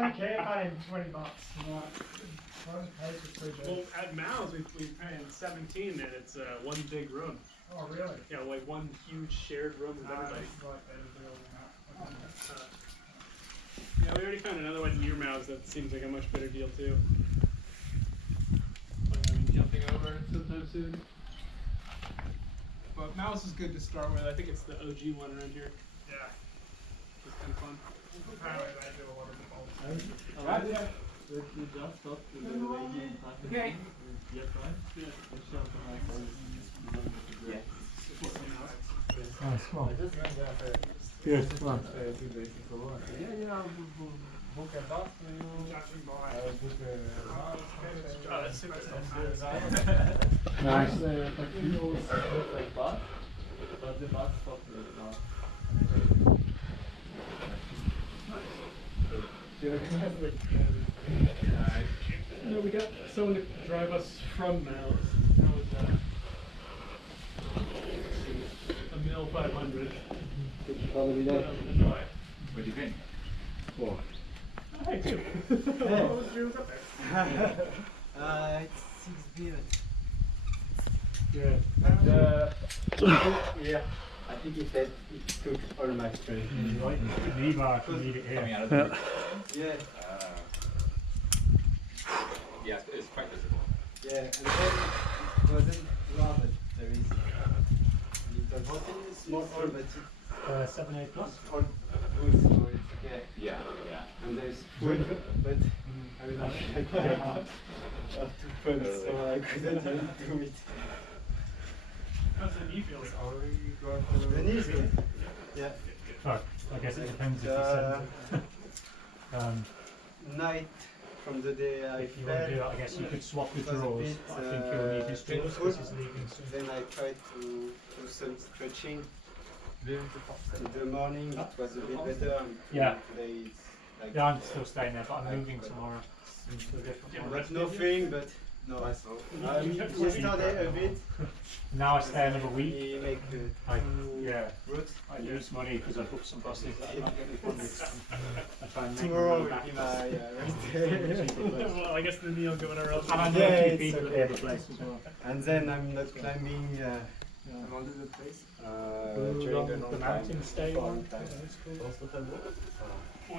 don't care paying $20. Well, at Mal's we paying 17 and it's one big room. Oh really? Yeah, like one huge shared room with everybody. Yeah, we already found another one near Mal's that seems like a much better deal too. I'm jumping over sometime soon. But Mal's is good to start with. I think it's the OG one around here. Yeah. It's kind of fun. Apparently they do a lot of the bolts. Alright, yeah. We just stopped the way in parking. Okay. Yes, right? Yeah. Nice, come on. Yes, come on. Book a bus for you. Judging by Oh, that's super. Nice. Taxi looks like bus, but the bus stop is not. No, we got someone to drive us from Mal's. That was a mil 500. Probably be there. What do you think? Four. Hey, too. what was yours up there? It's 6B. Yeah. Yeah. I think he said it took all my strength. Right, Levi, you need it Coming here. out of the Yeah. yeah, it's quite visible. Yeah, and then it wasn't raw, but there is little small hole, but it's 7-8 plus. all good, so it's okay. Yeah, yeah. And there's food, but I will not have to put, so I couldn't even do it. How's the knee feel? The knee is good. Yeah. Oh, I guess it depends if you send Night from the day I if you want to do fell, that, I guess you could swap the it was a drawers. bit, I think you'll need his drawers painful. because he's leaving soon. then I tried to do some stretching. In the morning it was a bit better, and Yeah. today it's like Yeah, I'm still staying there, but I'm moving tomorrow to a different one. but nothing, but no. Yesterday a bit. Now I stay another week. We make I, two yeah, routes. I lose money because I booked some buses that I'm not getting funded. I try and make Tomorrow money will back. be my rest day. Well, I guess the knee will go anywhere else. And I know Yeah, a few it's people okay. at the place as well. And then I'm not climbing I'm under the place. Huu during Lung, a long the time. mountain stay For a one. long time.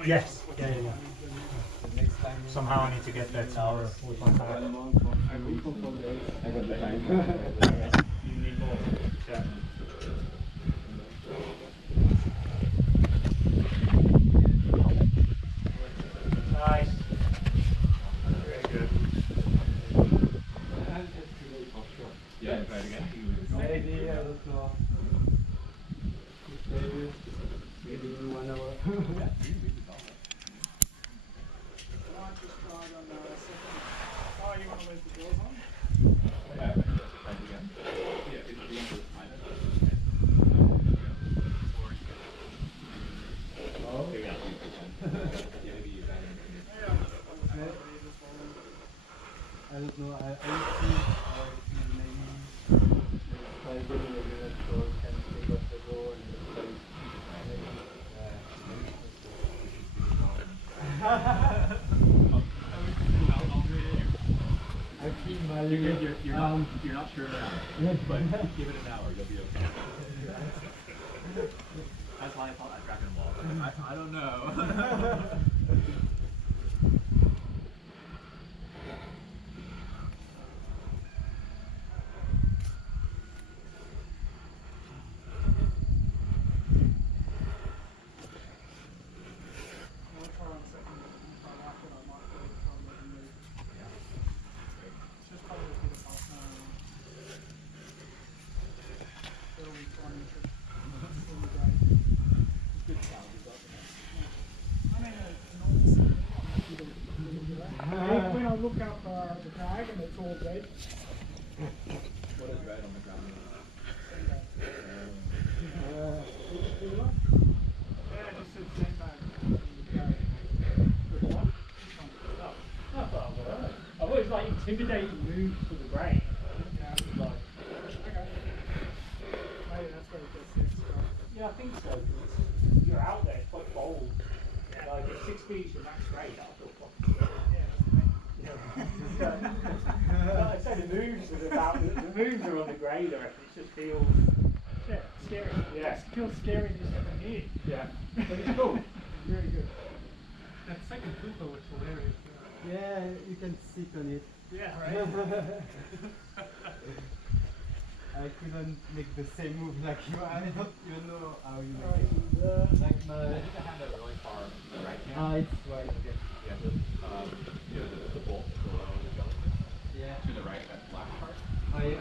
Yes, yeah. The next time. Somehow I need to get there tomorrow with my car. I got the time. You need more. Yeah. Nice. Very good. Yeah, try it again. Maybe, I don't know. Maybe in 1 hour. Oh, you want to leave the doors on? Try it again. Yeah, it's the end of the time. Oh. Maybe I'll use this one. Yeah, maybe use that. I don't know. I see maybe try doing a bit so I can take off the door and I feel my You're not sure now, but give it an hour, you'll be okay. That's why I thought I'd Dragon Ball. I don't know. I'll try on second. If I like it, I might do it from the move. It's just probably a bit of pulse now. It'll be fun. I mean, when I look up the tag and it's all red. What is red on the ground? Yeah, it just said sandbag. I've always like intimidating moves for the brain. Yeah, Like, okay. Maybe that's where it gets the extra. yeah, I think so. You're out there, it's quite bold. Like if 6 speeds from max grade, that'll feel fucking scary. Yeah, I'd say the moves are about the moves are on the grade, I reckon. It just feels Scary. yeah. It feels scary just from here. Yeah. But it's cool. Very good. That second Pluto was hilarious. Yeah, you can sit on it. Yeah, right? I couldn't make the same move like you. I don't even know how you make it. Like my. I think I have that really far right hand. It's right. Okay. Yeah, the bolt below the jellyfish. Yeah. To the right, that black part.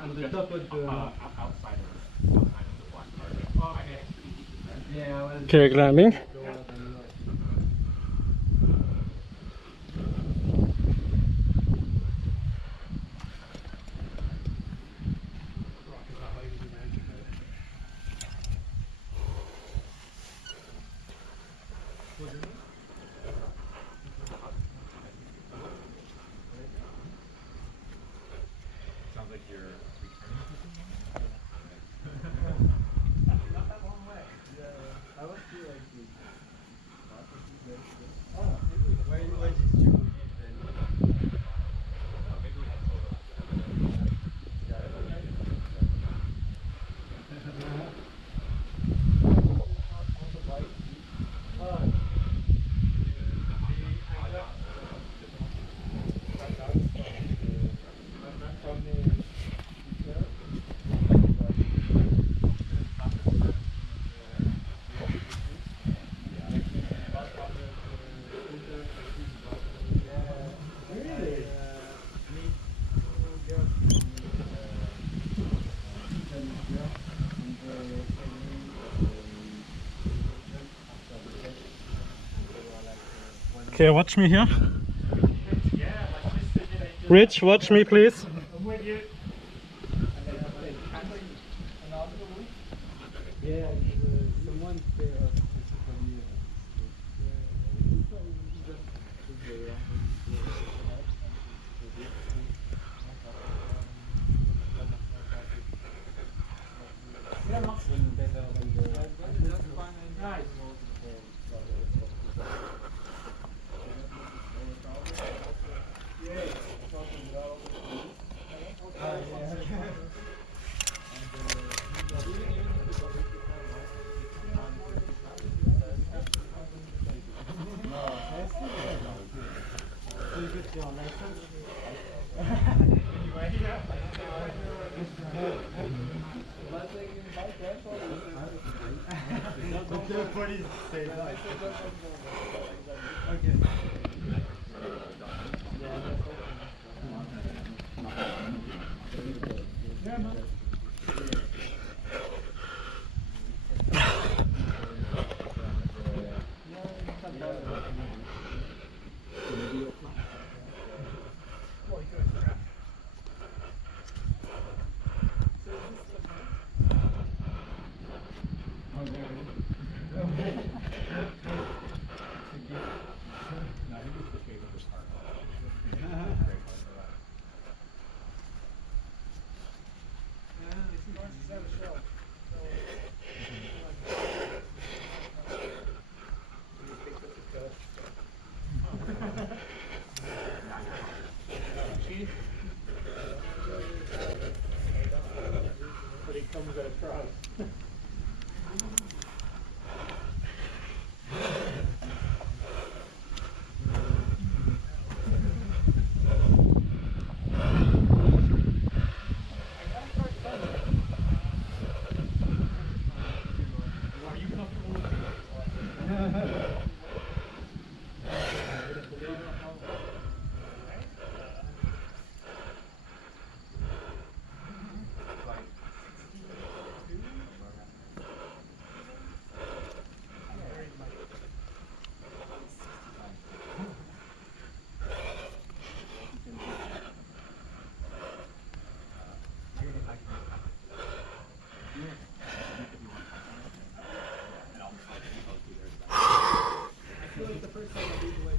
On the top of the. Outside of the black part. My hand's pretty deep in there. Yeah, I was. Okay, climbing. lower than yours. Rock is not like the magic of it. What's your name? Sounds like you're returning to something. Not that long way. Yeah, I was here like this. Oh, maybe we Why did you leave then? Maybe we had total. Okay, watch me here. Rich, watch me please. I'm with you. Yeah, someone pay us specifically. Yeah, no. Nice. The police say that. Okay. Yeah, no. But it comes at a price. Are you comfortable with it? I feel like the first time I did like